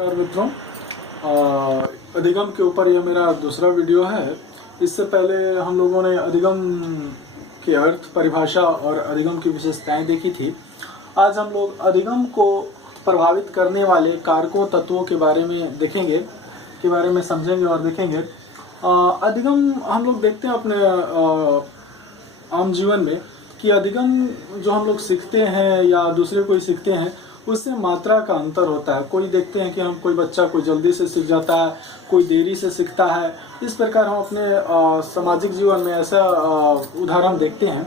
नमस्कार मित्रों, अधिगम के ऊपर यह मेरा दूसरा वीडियो है। इससे पहले हम लोगों ने अधिगम के अर्थ, परिभाषा और अधिगम की विशेषताएं देखी थी। आज हम लोग अधिगम को प्रभावित करने वाले कारकों, तत्वों के बारे में देखेंगे, के बारे में समझेंगे और देखेंगे। अधिगम हम लोग देखते हैं अपने आम जीवन में कि अधिगम जो हम लोग सीखते हैं या दूसरे कोई सीखते हैं, उससे मात्रा का अंतर होता है। कोई देखते हैं कि हम कोई बच्चा कोई जल्दी से सीख जाता है, कोई देरी से सीखता है। इस प्रकार हम अपने सामाजिक जीवन में ऐसा उदाहरण देखते हैं।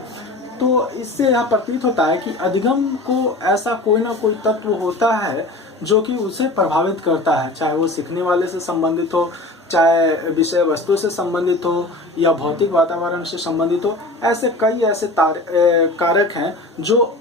तो इससे यह प्रतीत होता है कि अधिगम को ऐसा कोई ना कोई तत्व होता है जो कि उसे प्रभावित करता है, चाहे वो सीखने वाले से संबंधित हो, चाहे विषय वस्तु से संबंधित हो या भौतिक वातावरण से संबंधित हो। ऐसे कई ऐसे कारक हैं जो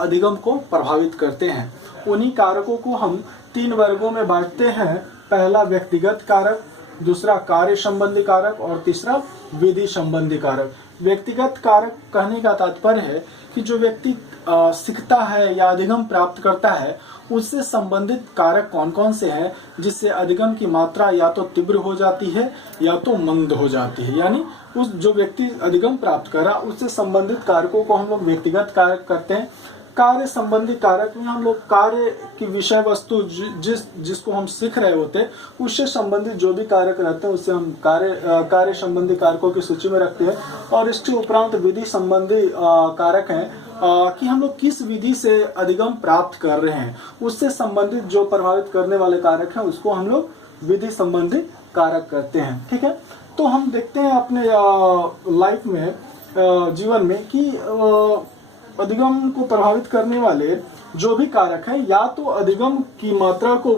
अधिगम को प्रभावित करते हैं। उन्हीं कारकों को हम 3 वर्गों में बांटते हैं। पहला व्यक्तिगत कारक, दूसरा कार्य संबंधी कारक और तीसरा विधि संबंधी कारक। व्यक्तिगत कारक कहने का तात्पर्य है कि जो व्यक्ति सीखता है या अधिगम प्राप्त करता है, उससे संबंधित कारक कौन कौन से हैं जिससे अधिगम की मात्रा या तो तीव्र हो जाती है या तो मंद हो जाती है। यानी उस जो व्यक्ति अधिगम प्राप्त करा, उससे संबंधित कारकों को हम लोग व्यक्तिगत कारक करते हैं। कार्य संबंधी कारक में हम लोग कार्य की विषय वस्तु जिसको हम सीख रहे होते हैं, उससे संबंधित जो भी कारक रहते हैं उससे हम कार्य संबंधी कारकों की सूची में रखते हैं। और इसके उपरांत विधि संबंधी कारक हैं कि हम लोग किस विधि से अधिगम प्राप्त कर रहे हैं, उससे संबंधित जो प्रभावित करने वाले कारक हैं उसको हम लोग विधि संबंधी कारक करते हैं। ठीक है, तो हम देखते हैं अपने लाइफ में, जीवन में कि अधिगम को प्रभावित करने वाले जो भी कारक हैं, या तो अधिगम की मात्रा को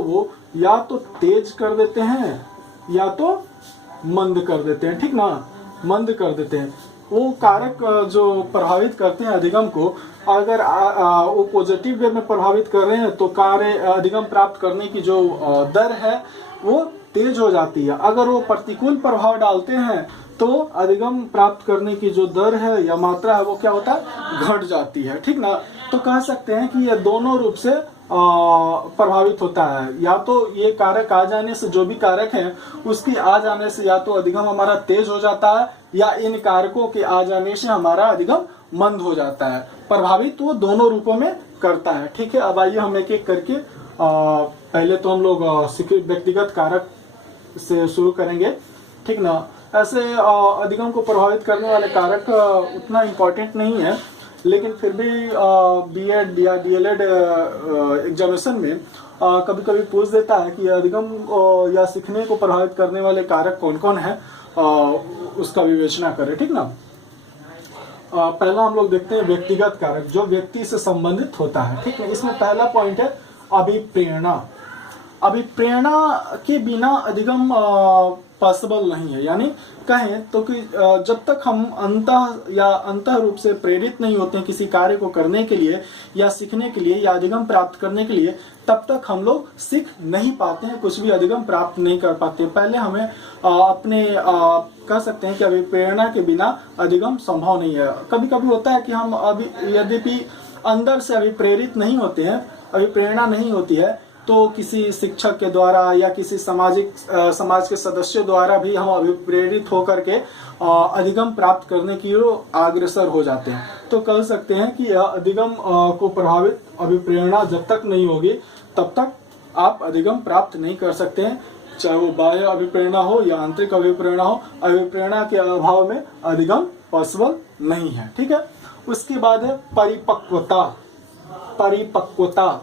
वो या तो तेज कर देते हैं या तो मंद कर देते हैं। ठीक ना, मंद कर देते हैं। वो कारक जो प्रभावित करते हैं अधिगम को, अगर वो पॉजिटिव वे में प्रभावित कर रहे हैं तो कार्य अधिगम प्राप्त करने की जो दर है वो तेज हो जाती है। अगर वो प्रतिकूल प्रभाव डालते हैं तो अधिगम प्राप्त करने की जो दर है या मात्रा है वो क्या होता है, घट जाती है। ठीक ना, तो कह सकते हैं कि ये दोनों रूप से प्रभावित होता है। या तो ये कारक आ जाने से, जो भी कारक हैं उसकी आ जाने से या तो अधिगम हमारा तेज हो जाता है, या इन कारकों के आ जाने से हमारा अधिगम मंद हो जाता है। प्रभावित वो दोनों रूपों में करता है। ठीक है, अब आइए हम एक एक करके पहले तो हम लोग व्यक्तिगत कारक से शुरू करेंगे। ठीक ना, ऐसे अधिगम को प्रभावित करने वाले कारक उतना इम्पोर्टेंट नहीं है, लेकिन फिर भी बीएड या डीएलएड एग्जामिनेशन में कभी कभी पूछ देता है कि अधिगम या सीखने को प्रभावित करने वाले कारक कौन कौन है, उसका विवेचना करें। ठीक ना, पहला हम लोग देखते हैं व्यक्तिगत कारक जो व्यक्ति से संबंधित होता है। ठीक है, इसमें पहला पॉइंट है अभिप्रेरणा। अभिप्रेरणा के बिना अधिगम पॉसिबल नहीं है। यानी कहें तो कि जब तक हम अंतः रूप से प्रेरित नहीं होते हैं किसी कार्य को करने के लिए या सीखने के लिए या अधिगम प्राप्त करने के लिए, तब तक हम लोग सीख नहीं पाते हैं, कुछ भी अधिगम प्राप्त नहीं कर पाते। पहले हमें अपने कह सकते हैं कि अभिप्रेरणा के बिना अधिगम संभव नहीं है। कभी कभी होता है कि हम यद्यपि अंदर से अभिप्रेरित नहीं होते हैं, अभिप्रेरणा नहीं होती है, तो किसी शिक्षक के द्वारा या किसी समाज के सदस्यों द्वारा भी हम अभिप्रेरित होकर के अधिगम प्राप्त करने की ओर अग्रसर हो जाते हैं। तो कह सकते हैं कि यह अधिगम को प्रभावित अभिप्रेरणा जब तक नहीं होगी तब तक आप अधिगम प्राप्त नहीं कर सकते हैं, चाहे वो बाह्य अभिप्रेरणा हो या आंतरिक अभिप्रेरणा हो। अभिप्रेरणा के अभाव में अधिगम पॉसिबल नहीं है। ठीक है, उसके बाद है परिपक्वता।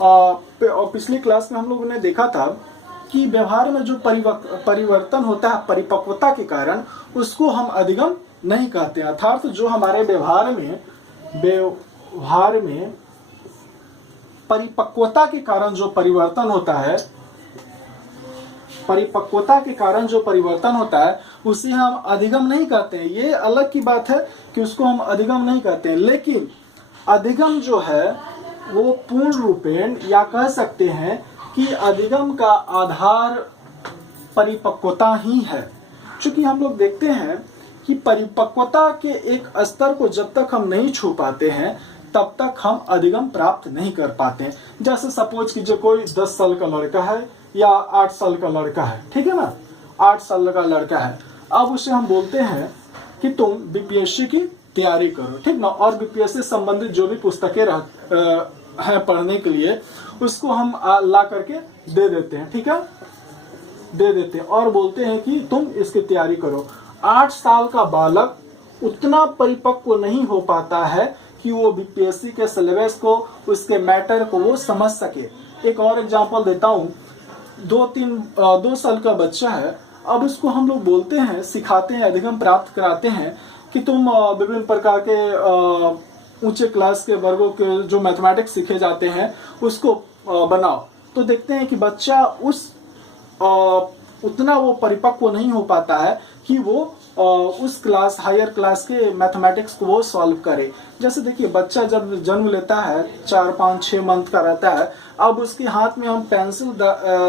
और पिछली क्लास में हम लोगों ने देखा था कि व्यवहार में जो परिवर्तन होता है परिपक्वता के कारण, उसको हम अधिगम नहीं कहते। अर्थात जो हमारे व्यवहार में परिपक्वता के कारण जो परिवर्तन होता है, उसे हम अधिगम नहीं कहते हैं। ये अलग की बात है कि उसको हम अधिगम नहीं कहते हैं, लेकिन अधिगम जो है वो पूर्ण रूपेण, या कह सकते हैं कि अधिगम का आधार परिपक्वता ही है। क्योंकि हम लोग देखते हैं कि परिपक्वता के एक स्तर को जब तक हम नहीं छू पाते हैं, तब तक हम अधिगम प्राप्त नहीं कर पाते हैं। जैसे सपोज कीजिए कोई 10 साल का लड़का है या 8 साल का लड़का है, ठीक है ना, 8 साल का लड़का है। अब उसे हम बोलते हैं कि तुम बीपीएससी की तैयारी करो, ठीक ना, और बीपीएससी संबंधित जो भी पुस्तकें हैं पढ़ने के लिए, उसको हम ला करके दे देते हैं, ठीक है, दे देते हैं और बोलते हैं कि तुम इसकी तैयारी करो। 8 साल का बालक उतना परिपक्व नहीं हो पाता है कि वो बीपीएससी के सिलेबस को, उसके मैटर को वो समझ सके। एक और एग्जांपल देता हूँ, 2 साल का बच्चा है, अब उसको हम लोग बोलते हैं, सिखाते हैं, अधिगम प्राप्त कराते हैं कि तुम विभिन्न प्रकार के ऊंचे क्लास के वर्गों के जो मैथमेटिक्स सीखे जाते हैं उसको बनाओ। तो देखते हैं कि बच्चा उतना वो परिपक्व नहीं हो पाता है कि वो उस क्लास, हायर क्लास के मैथमेटिक्स को वो सॉल्व करे। जैसे देखिए, बच्चा जब जन्म लेता है, 4, 5, 6 मंथ का रहता है, अब उसके हाथ में हम पेंसिल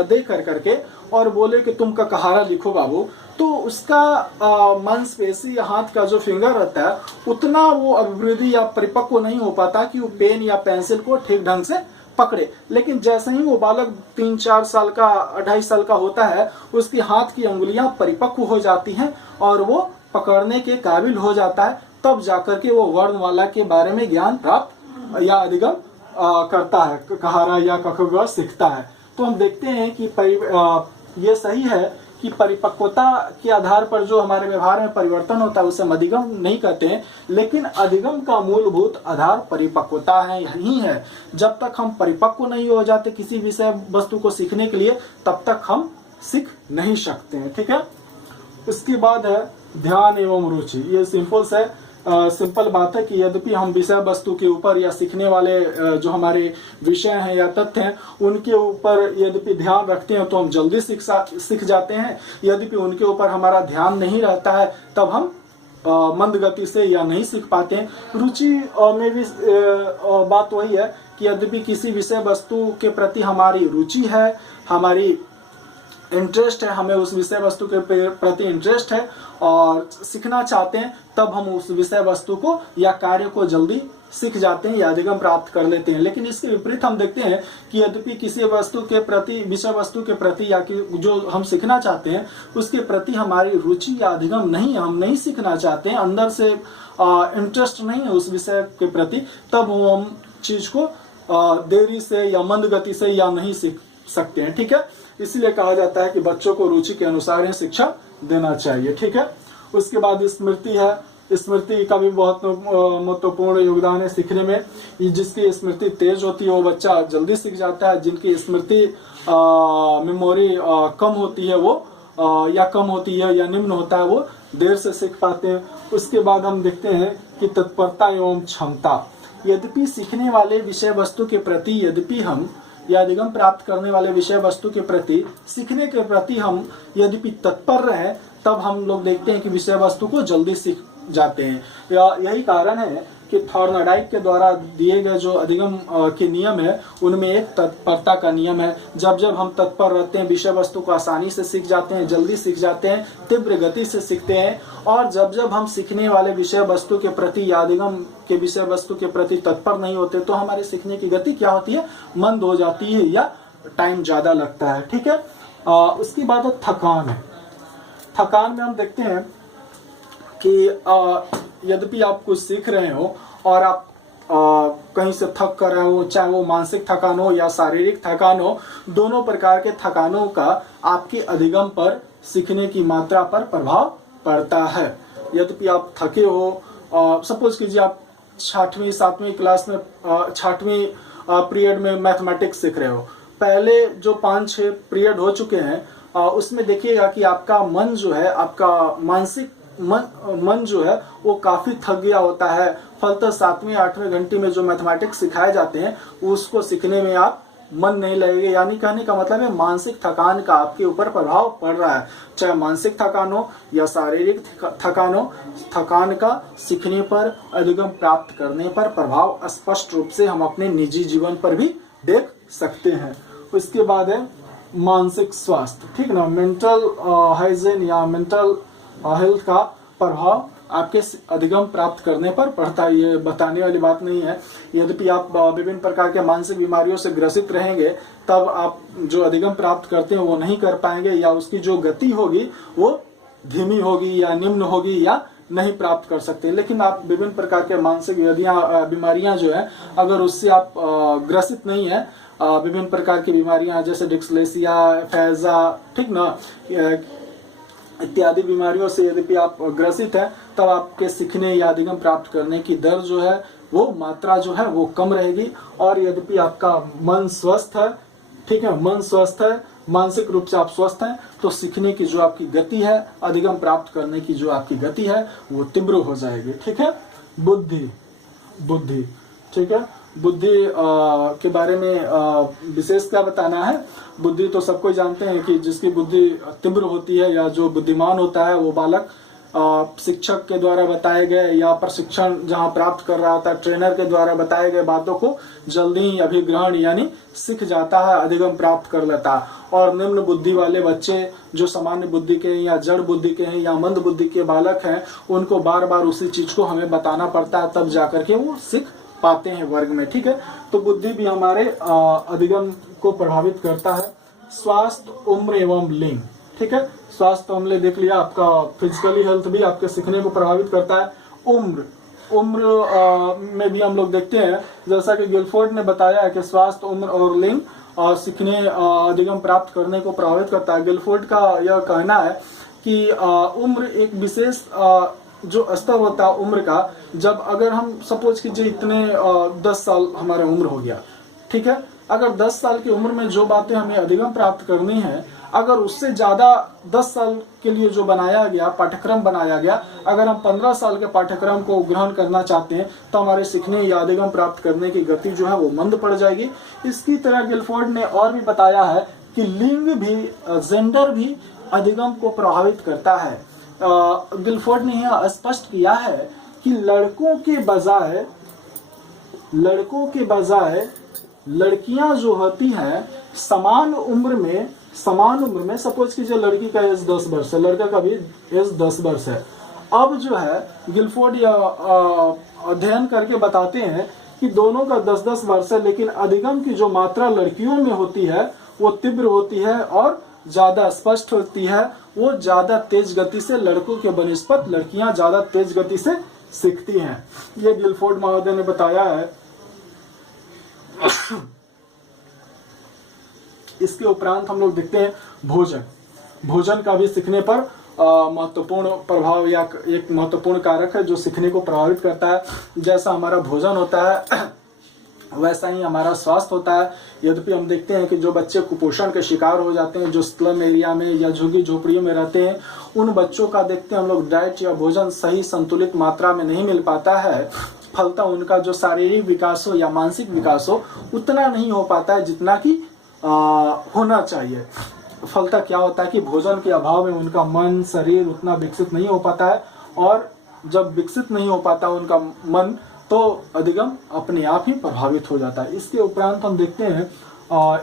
दे करके और बोले कि तुम का कहारा लिखो बाबू, तो उसका मांसपेशी या हाथ का जो फिंगर रहता है उतना वो अभिवृद्धि या परिपक्व नहीं हो पाता कि वो पेन या पेंसिल को ठीक ढंग से पकड़े। लेकिन जैसे ही वो बालक 3, 4 साल का, 2.5 साल का होता है, उसकी हाथ की अंगुलियां परिपक्व हो जाती हैं और वो पकड़ने के काबिल हो जाता है। तब जाकर के वो वर्णमाला के बारे में ज्ञान प्राप्त या अधिगम करता है, कहारा या कखगघ सीखता है। तो हम देखते हैं कि ये सही है कि परिपक्वता के आधार पर जो हमारे व्यवहार में परिवर्तन होता है उसे हम अधिगम नहीं कहते हैं, लेकिन अधिगम का मूलभूत आधार परिपक्वता है, यही है। जब तक हम परिपक्व नहीं हो जाते किसी विषय वस्तु को सीखने के लिए, तब तक हम सीख नहीं सकते हैं, ठीक है। इसके बाद है ध्यान एवं रुचि। ये सिंपल बात है कि यद्यपि हम विषय वस्तु के ऊपर या सीखने वाले जो हमारे विषय हैं या तथ्य हैं उनके ऊपर यद्यपि ध्यान रखते हैं तो हम जल्दी सीख जाते हैं। यद्यपि उनके ऊपर हमारा ध्यान नहीं रहता है तब हम मंद गति से या नहीं सीख पाते हैं। रुचि में भी बात वही है कि यद्यपि किसी विषय वस्तु के प्रति हमारी रुचि है, हमारी इंटरेस्ट है, हमें उस विषय वस्तु के प्रति इंटरेस्ट है और सीखना चाहते हैं, तब हम उस विषय वस्तु को या कार्य को जल्दी सीख जाते हैं या अधिगम प्राप्त कर लेते हैं। लेकिन इसके विपरीत हम देखते हैं कि यद्यपि किसी वस्तु के प्रति, विषय वस्तु के प्रति या कि जो हम सीखना चाहते हैं उसके प्रति हमारी रुचि या अधिगम नहीं है, हम नहीं सीखना चाहते हैं, अंदर से इंटरेस्ट नहीं है उस विषय के प्रति, तब हम चीज को देरी से या मंद गति से या नहीं सीख सकते हैं, ठीक है। इसलिए कहा जाता है कि बच्चों को रुचि के अनुसार ही शिक्षा देना चाहिए, ठीक है। उसके बाद स्मृति है। स्मृति का भी बहुत महत्वपूर्ण योगदान है सीखने में। जिसकी स्मृति तेज होती है वो बच्चा जल्दी सीख जाता है, जिनकी स्मृति मेमोरी कम होती है वो या कम होती है या निम्न होता है वो देर से सीख पाते हैं। उसके बाद हम देखते हैं कि तत्परता एवं क्षमता। यद्यपि सीखने वाले विषय वस्तु के प्रति, यद्यपि हम या अधिगम प्राप्त करने वाले विषय वस्तु के प्रति, सीखने के प्रति हम यद्यपि तत्पर रहे, तब हम लोग देखते हैं कि विषय वस्तु को जल्दी सीख जाते हैं। यही कारण है कि थॉर्नडाइक के द्वारा दिए गए जो अधिगम के नियम है उनमें एक तत्परता का नियम है। जब जब हम तत्पर रहते हैं विषय वस्तु को आसानी से सीख जाते हैं, जल्दी सीख जाते हैं, तीव्र गति से सीखते हैं। और जब जब हम सीखने वाले विषय वस्तु के प्रति या अधिगम के विषय वस्तु के प्रति तत्पर नहीं होते तो हमारे सीखने की गति क्या होती है, मंद हो जाती है या टाइम ज्यादा लगता है, ठीक है। उसकी बात है थकान है। थकान में हम देखते हैं कि यद्यपि आप कुछ सीख रहे हो और आप कहीं से थक कर रहे हो, चाहे वो मानसिक थकान हो या शारीरिक थकान हो, दोनों प्रकार के थकानों का आपके अधिगम पर, सीखने की मात्रा पर प्रभाव पड़ता है। यद्यपि आप थके हो, सपोज कीजिए आप 6वीं 7वीं क्लास में 6वीं पीरियड में मैथमेटिक्स सीख रहे हो, पहले जो 5-6 पीरियड हो चुके हैं उसमें देखिएगा कि आपका मन जो है, आपका मानसिक मन जो है वो काफी थक गया होता है। फलतः 7वीं 8वें घंटे में जो मैथमेटिक्स सिखाए जाते हैं उसको सीखने में आप मन नहीं लगेगा। यानी कहने का मतलब है मानसिक थकान का आपके ऊपर प्रभाव पड़ रहा है, चाहे मानसिक थकान हो या शारीरिक थकान हो। थकान का सीखने पर, अधिगम प्राप्त करने पर प्रभाव स्पष्ट रूप से हम अपने निजी जीवन पर भी देख सकते हैं। उसके बाद है मानसिक स्वास्थ्य, ठीक ना, मेंटल हाइजीन या मेंटल हेल्थ का प्रभाव आपके अधिगम प्राप्त करने पर पड़ता है, ये बताने वाली बात नहीं है। यद्यपि आप विभिन्न प्रकार के मानसिक बीमारियों से ग्रसित रहेंगे तब आप जो अधिगम प्राप्त करते हैं वो नहीं कर पाएंगे, या उसकी जो गति होगी वो धीमी होगी या निम्न होगी या नहीं प्राप्त कर सकते। लेकिन आप विभिन्न प्रकार के मानसिक बीमारियां जो है अगर उससे आप ग्रसित नहीं है, विभिन्न प्रकार की बीमारियां जैसे डिस्लेक्सिया, फैजा, ठीक ना, इत्यादि बीमारियों से यदि आप ग्रसित हैं तब आपके सीखने या अधिगम प्राप्त करने की दर जो है वो मात्रा जो है वो कम रहेगी। और यद्यपि आपका मन स्वस्थ है, ठीक है, मन स्वस्थ है, मानसिक रूप से आप स्वस्थ हैं, तो सीखने की जो आपकी गति है, अधिगम प्राप्त करने की जो आपकी गति है वो तीव्र हो जाएगी। ठीक है। बुद्धि, ठीक है, बुद्धि के बारे में विशेष क्या बताना है। बुद्धि तो सबको जानते हैं कि जिसकी बुद्धि तीव्र होती है या जो बुद्धिमान होता है वो बालक शिक्षक के द्वारा बताए गए या प्रशिक्षण जहां प्राप्त कर रहा होता है ट्रेनर के द्वारा बताए गए बातों को जल्दी ही अभिग्रहण यानी सीख जाता है, अधिगम प्राप्त कर लेता है। और निम्न बुद्धि वाले बच्चे जो सामान्य बुद्धि के या जड़ बुद्धि के हैं या मंद बुद्धि के बालक हैं, उनको बार बार उसी चीज को हमें बताना पड़ता है, तब जाकर के वो सीख पाते हैं वर्ग में। ठीक है। तो बुद्धि भी हमारे अधिगम को प्रभावित करता है। स्वास्थ्य, उम्र एवं लिंग, ठीक है। स्वास्थ्य हमने देख लिया, आपका फिजिकली हेल्थ भी आपके सीखने को प्रभावित करता है। उम्र में भी हम लोग देखते हैं, जैसा कि गिलफोर्ड ने बताया है कि स्वास्थ्य, उम्र और लिंग सीखने अधिगम प्राप्त करने को प्रभावित करता है। गिलफोर्ड का यह कहना है कि उम्र एक विशेष जो स्तर होता है उम्र का, जब अगर हम सपोज कीजिए इतने 10 साल हमारा उम्र हो गया, ठीक है, अगर 10 साल की उम्र में जो बातें हमें अधिगम प्राप्त करनी है, अगर उससे ज्यादा 10 साल के लिए जो बनाया गया पाठ्यक्रम बनाया गया, अगर हम 15 साल के पाठ्यक्रम को ग्रहण करना चाहते हैं तो हमारे सीखने या अधिगम प्राप्त करने की गति जो है वो मंद पड़ जाएगी। इसकी तरह गिलफोर्ड ने और भी बताया है कि लिंग भी, जेंडर भी अधिगम को प्रभावित करता है। गिलफोर्ड ने यह स्पष्ट किया है कि लड़कों के बजाय लड़कियां जो होती हैं समान उम्र में सपोज कीजिए लड़की का एज 10 वर्ष है, लड़का का भी एज 10 वर्ष है। अब जो है गिलफोर्ड अध्ययन करके बताते हैं कि दोनों का 10-10 वर्ष है, लेकिन अधिगम की जो मात्रा लड़कियों में होती है वो तीव्र होती है और ज्यादा स्पष्ट होती है। वो ज्यादा तेज गति से लड़कों के बनिस्पत लड़कियां ज्यादा तेज गति से सीखती हैं। ये गिलफोर्ड महोदय ने बताया है। इसके उपरांत हम लोग देखते हैं भोजन का भी सीखने पर महत्वपूर्ण प्रभाव या एक महत्वपूर्ण कारक है जो सीखने को प्रभावित करता है। जैसा हमारा भोजन होता है वैसा ही हमारा स्वास्थ्य होता है। यद्यपि हम देखते हैं कि जो बच्चे कुपोषण के शिकार हो जाते हैं, जो स्लम एरिया में या झुग्गी झोपड़ियों में रहते हैं, उन बच्चों का देखते हैं हम लोग डाइट या भोजन सही संतुलित मात्रा में नहीं मिल पाता है। फलतः उनका जो शारीरिक विकास हो या मानसिक विकास हो उतना नहीं हो पाता है जितना कि होना चाहिए। फलतः क्या होता है कि भोजन के अभाव में उनका मन, शरीर उतना विकसित नहीं हो पाता है, और जब विकसित नहीं हो पाता उनका मन तो अधिगम अपने आप ही प्रभावित हो जाता है। इसके उपरांत हम देखते हैं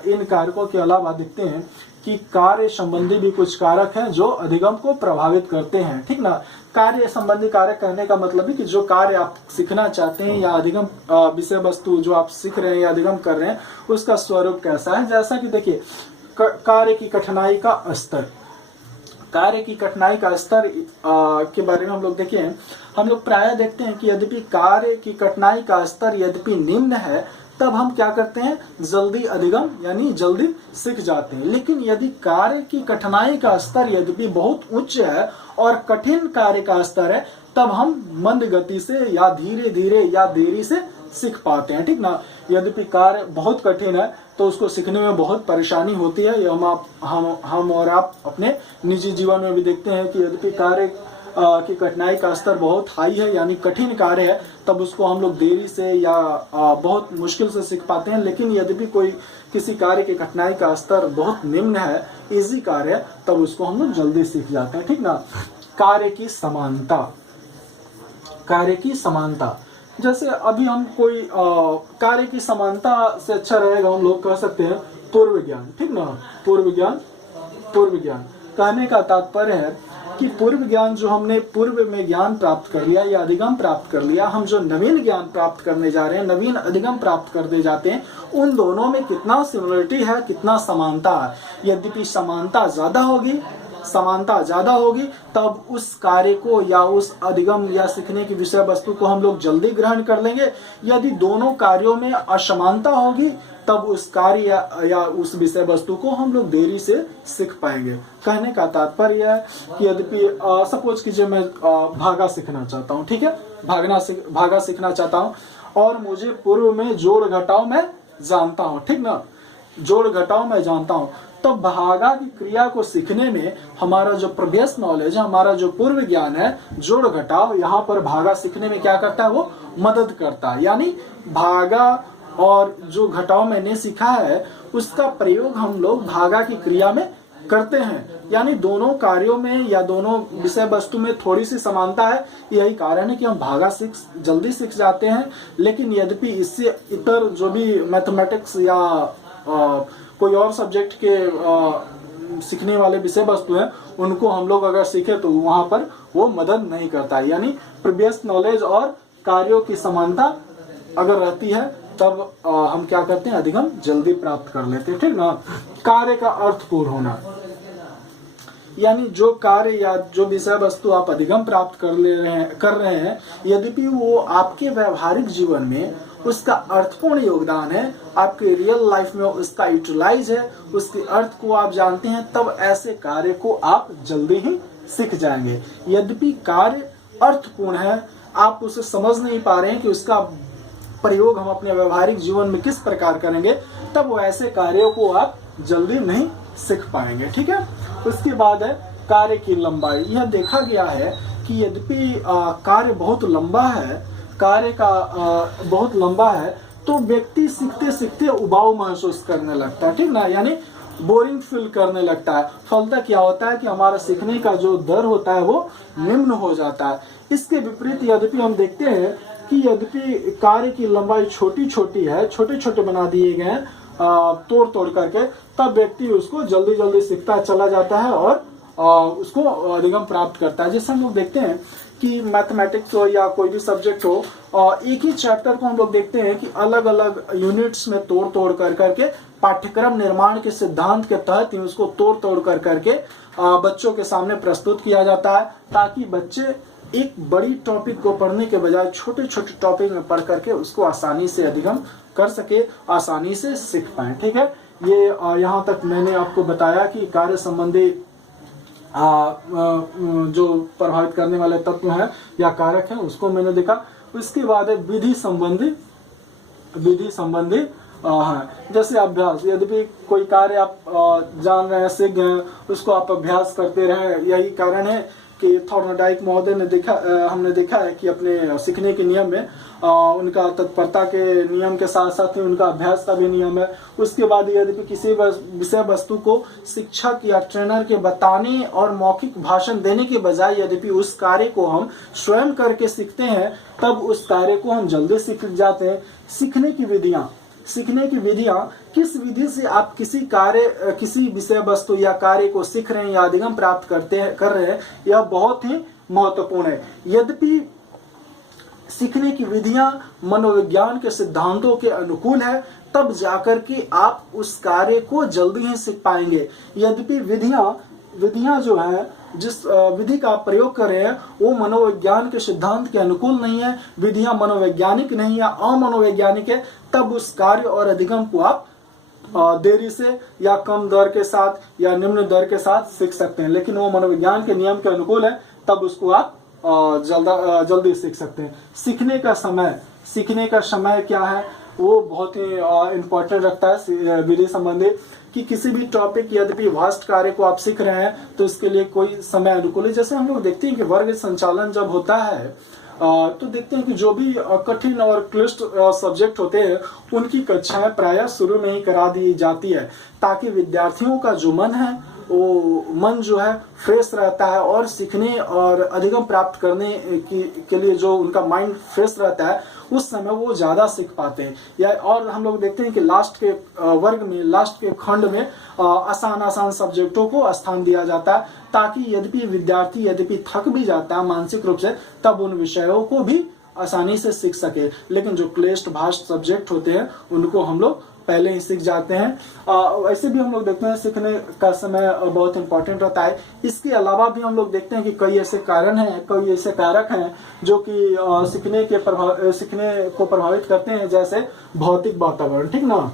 इन कारकों के अलावा देखते हैं कि कार्य संबंधी भी कुछ कारक हैं जो अधिगम को प्रभावित करते हैं। ठीक ना। कार्य संबंधी कारक कहने का मतलब है कि जो कार्य आप सीखना चाहते हैं या अधिगम विषय वस्तु जो आप सीख रहे हैं या अधिगम कर रहे हैं उसका स्वरूप कैसा है। जैसा कि देखिए कार्य की कठिनाई का स्तर, के बारे में हम लोग देखें, हम लोग प्रायः देखते हैं कि यद्यपि कार्य की कठिनाई का स्तर यद्यपि निम्न है तब हम क्या करते हैं, जल्दी अधिगम यानी जल्दी सीख जाते हैं। लेकिन यदि कार्य की कठिनाई का स्तर यद्यपि बहुत उच्च है और कठिन कार्य का स्तर है तब हम मंद गति से या धीरे धीरे या देरी से सीख पाते हैं। ठीक ना। यद्यपि कार्य बहुत कठिन है तो उसको सीखने में बहुत परेशानी होती है। ये हम और आप अपने निजी जीवन में भी देखते हैं कि यद्यपि कार्य की कठिनाई का स्तर बहुत हाई है यानी कठिन कार्य है तब उसको हम लोग देरी से या बहुत मुश्किल से सीख पाते हैं। लेकिन यद्यपि कोई किसी कार्य की कठिनाई का स्तर बहुत निम्न है, इजी कार्य है, तब उसको हम लोग जल्दी सीख जाते हैं। ठीक ना। कार्य की समानता, जैसे अभी हम कोई कार्य की समानता से अच्छा रहेगा हम लोग कह सकते हैं पूर्व ज्ञान। ठीक ना। पूर्व ज्ञान कहने का तात्पर्य है कि पूर्व ज्ञान जो हमने पूर्व में ज्ञान प्राप्त कर लिया या अधिगम प्राप्त कर लिया, हम जो नवीन ज्ञान प्राप्त करने जा रहे हैं, नवीन अधिगम प्राप्त करते जाते हैं, उन दोनों में कितना सिमिलरिटी है, कितना समानता है। यद्यपि समानता ज्यादा होगी तब उस कार्य को या उस अधिगम या सीखने की विषय वस्तु को हम लोग जल्दी ग्रहण कर लेंगे। यदि दोनों कार्यों में असमानता होगी तब उस कार्य या उस विषय वस्तु को हम लोग देरी से सीख पाएंगे। कहने का तात्पर्य है कि यद्यपि सपोज कीजिए मैं भागा सीखना चाहता हूँ, ठीक है, भागा सीखना चाहता हूँ और मुझे पूर्व में जोड़ घटाव मैं जानता हूँ, ठीक ना, जोड़ घटाव मैं जानता हूँ, तो भागा की क्रिया को सीखने में हमारा जो प्रीवियस नॉलेज है, हमारा जो पूर्व ज्ञान है, जोड़ घटाव यहाँ पर भागा सीखने में क्या करता है, वो मदद करता है। यानी भागा और जो घटाव मैंने सीखा है उसका प्रयोग हम लोग भागा की क्रिया में करते हैं। यानी दोनों कार्यों में या दोनों विषय वस्तु में थोड़ी सी समानता है, यही कारण है कि हम भागा जल्दी सीख जाते हैं। लेकिन यद्यपि इससे इतर जो भी मैथमेटिक्स या कोई और सब्जेक्ट के सीखने वाले विषय वस्तु हैं उनको हम लोग अगर सीखे तो वहां पर वो मदद नहीं करता है। यानी प्रीवियस नॉलेज और कार्यों की समानता अगर रहती है तब हम क्या करते हैं, अधिगम जल्दी प्राप्त कर लेते हैं, ठीक ना। कार्य का अर्थपूर्ण होना, यानी जो कार्य या जो विषय वस्तु आप अधिगम प्राप्त कर रहे हैं यद्यपि वो आपके व्यवहारिक जीवन में उसका अर्थपूर्ण योगदान है, आपके रियल लाइफ में उसका यूटिलाइज है, उसके अर्थ को आप जानते हैं, तब ऐसे कार्य को आप जल्दी ही सीख जाएंगे। यद्यपि कार्य अर्थपूर्ण है, आप उसे समझ नहीं पा रहे हैं कि उसका प्रयोग हम अपने व्यवहारिक जीवन में किस प्रकार करेंगे, तब वो ऐसे कार्यों को आप जल्दी नहीं सीख पाएंगे, ठीक है। उसके बाद है कार्य की लंबाई। यह देखा गया है कि यद्यपि कार्य बहुत लंबा है तो व्यक्ति सीखते सीखते उबाऊ महसूस करने लगता है, ठीक ना, यानी बोरिंग फील करने लगता है। फलतः क्या होता है कि हमारा सीखने का जो दर होता है वो निम्न हो जाता है। इसके विपरीत यद्यपि हम देखते हैं कि यद्यपि कार्य की लंबाई छोटी छोटे बना दिए गए हैं तोड़ करके, तब व्यक्ति उसको जल्दी जल्दी सीखता चला जाता है और उसको अधिगम प्राप्त करता है। जैसे हम लोग देखते हैं कि मैथमेटिक्स हो या कोई भी सब्जेक्ट हो, एक ही चैप्टर को हम लोग देखते हैं कि अलग अलग यूनिट्स में तोड़ करके पाठ्यक्रम निर्माण के सिद्धांत के तहत उसको तोड़ करके बच्चों के सामने प्रस्तुत किया जाता है, ताकि बच्चे एक बड़ी टॉपिक को पढ़ने के बजाय छोटे छोटे टॉपिक में पढ़ करके उसको आसानी से अधिगम कर सके, आसानी से सीख पाए, ठीक है। ये यहाँ तक मैंने आपको बताया कि कार्य संबंधी जो प्रभावित करने वाले तत्व हैं या कारक हैं उसको मैंने देखा। उसके बाद है विधि संबंधी है, जैसे अभ्यास। यद्यपि कोई कार्य आप जान रहे हैं, सीख गए, उसको आप अभ्यास करते रहे। यही कारण है कि थॉर्नडाइक महोदय ने हमने देखा है कि अपने सीखने के नियम में उनका तत्परता के नियम के साथ साथ ही उनका अभ्यास का भी नियम है। उसके बाद यदि किसी विषय वस्तु को शिक्षक या ट्रेनर के बताने और मौखिक भाषण देने के बजाय यदि उस कार्य को हम स्वयं करके सीखते हैं, तब उस कार्य को हम जल्दी सीख जाते हैं। सीखने की विधियां, किस विधि से आप किसी विषय वस्तु या कार्य को सीख रहे हैं या अधिगम प्राप्त कर रहे हैं, यह बहुत ही महत्वपूर्ण है। यद्यपि सीखने की विधियां मनोविज्ञान के सिद्धांतों के अनुकूल है, तब जाकर के आप उस कार्य को जल्दी ही सीख पाएंगे। यद्यपि विधियां जो है, जिस विधि का आप प्रयोग कर रहे हैं वो मनोविज्ञान के सिद्धांत के अनुकूल नहीं है, विधियां मनोवैज्ञानिक नहीं है, अमनोवैज्ञानिक है, तब उस कार्य और अधिगम को आप देरी से या कम दर के साथ या निम्न दर के साथ सीख सकते हैं। लेकिन वो मनोविज्ञान के नियम के अनुकूल है, तब उसको आप जल्दी सीख सकते हैं। सीखने का समय क्या है, वो बहुत ही इम्पोर्टेंट रखता है विधि संबंधी, कि किसी भी टॉपिक यद्यपि वास्ट कार्य को आप सीख रहे हैं तो इसके लिए कोई समय अनुकूल है। जैसे हम लोग देखते हैं कि वर्ग संचालन जब होता है तो देखते हैं कि जो भी कठिन और क्लिष्ट सब्जेक्ट होते हैं उनकी कक्षाएं प्रायः शुरू में ही करा दी जाती है, ताकि विद्यार्थियों का जो मन है वो मन जो है फ्रेश रहता है और सीखने और अधिगम प्राप्त करने के लिए जो उनका माइंड फ्रेश रहता है उस समय वो ज़्यादा सीख पाते हैं। या और हम लोग देखते हैं कि लास्ट के वर्ग में, लास्ट के खंड में आसान आसान सब्जेक्टों को स्थान दिया जाता है, ताकि यद्यपि विद्यार्थी यद्यपि थक भी जाता है मानसिक रूप से, तब उन विषयों को भी आसानी से सीख सके। लेकिन जो क्लिष्ट भाषा सब्जेक्ट होते हैं उनको हम लोग पहले ही सीख जाते हैं। ऐसे भी हम लोग देखते हैं सीखने का समय बहुत इंपॉर्टेंट रहता है। इसके अलावा भी हम लोग देखते हैं कि कई ऐसे कारण हैं, कई ऐसे कारक हैं जो कि सीखने को प्रभावित करते हैं, जैसे भौतिक वातावरण, ठीक ना,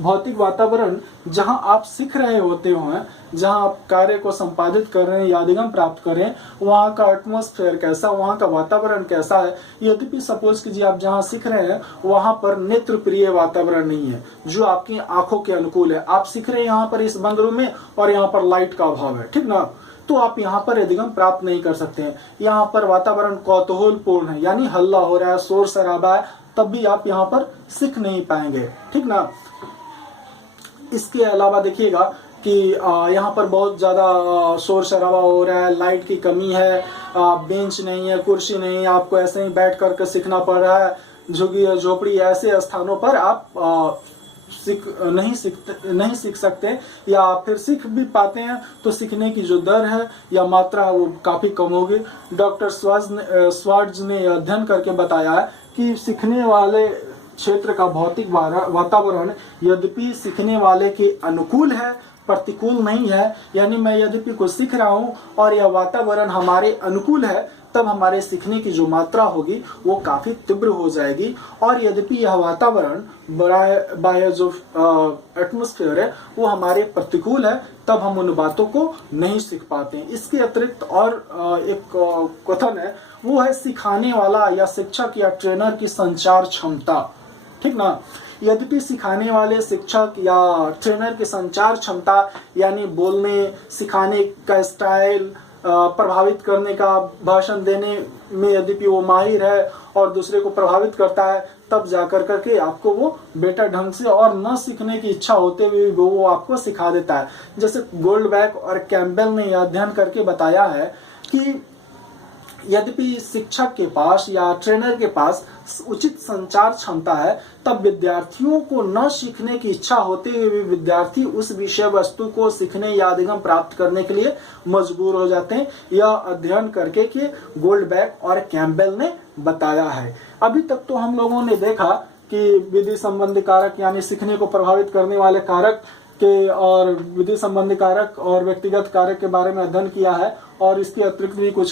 भौतिक वातावरण जहां आप सीख रहे होते हो, जहां आप कार्य को संपादित कर रहे हैं या अधिगम प्राप्त कर रहे हैं, वहां का एटमॉस्फेयर कैसा, वहां का वातावरण कैसा है। यद्यपि सपोज कीजिए आप जहां सीख रहे हैं वहां पर नेत्र प्रिय वातावरण नहीं है जो आपकी आंखों के अनुकूल है। आप सीख रहे हैं यहाँ पर इस बंद रूम में और यहाँ पर लाइट का अभाव है, ठीक ना, तो आप यहाँ पर अधिगम प्राप्त नहीं कर सकते हैं। यहाँ पर वातावरण कौतूहलपूर्ण है, यानी हल्ला हो रहा है, शोर शराबा है, तब भी आप यहाँ पर सीख नहीं पाएंगे, ठीक ना। इसके अलावा देखिएगा कि यहाँ पर बहुत ज़्यादा शोर शराबा हो रहा है, लाइट की कमी है, बेंच नहीं है, कुर्सी नहीं है, आपको ऐसे ही बैठ करके सीखना पड़ रहा है, झुग्गी झोपड़ी ऐसे स्थानों पर आप नहीं सीख सकते, या फिर सीख भी पाते हैं तो सीखने की जो दर है या मात्रा वो काफ़ी कम होगी। डॉक्टर स्वार्ट्ज ने अध्ययन करके बताया है कि सीखने वाले क्षेत्र का भौतिक वातावरण यद्यपि सीखने वाले के अनुकूल है, प्रतिकूल नहीं है। यानी मैं यद्यपि कुछ सीख रहा हूँ और यह वातावरण हमारे अनुकूल है, तब हमारे सीखने की जो मात्रा होगी वो काफ़ी तीव्र हो जाएगी। और यद्यपि यह वातावरण बाह्य जो एटमॉस्फेयर है वो हमारे प्रतिकूल है, तब हम उन बातों को नहीं सीख पाते हैं। इसके अतिरिक्त और एक कथन है, वो है सिखाने वाला या शिक्षक या ट्रेनर की संचार क्षमता, ठीक ना। यद्यपि सिखाने वाले शिक्षक या ट्रेनर की संचार क्षमता यानी बोलने सिखाने का स्टाइल, प्रभावित करने का, भाषण देने में यद्यपि वो माहिर है और दूसरे को प्रभावित करता है, तब जाकर करके आपको वो बेटर ढंग से और न सीखने की इच्छा होते हुए वो आपको सिखा देता है। जैसे गोल्डबैक और कैम्पबेल ने यह अध्ययन करके बताया है कि यद्यपि शिक्षक के पास या ट्रेनर के पास उचित संचार क्षमता है, तब विद्यार्थियों को न सीखने की इच्छा होते हुए भी विद्यार्थी उस विषय वस्तु को सीखने या अधिगम प्राप्त करने के लिए मजबूर हो जाते हैं। यह अध्ययन करके कि गोल्डबैक और कैम्पबेल ने बताया है। अभी तक तो हम लोगों ने देखा कि विधि संबंधी कारक यानी सीखने को प्रभावित करने वाले कारक के और विधि संबंधी कारक और व्यक्तिगत कारक के बारे में अध्ययन किया है, और इसके अतिरिक्त भी कुछ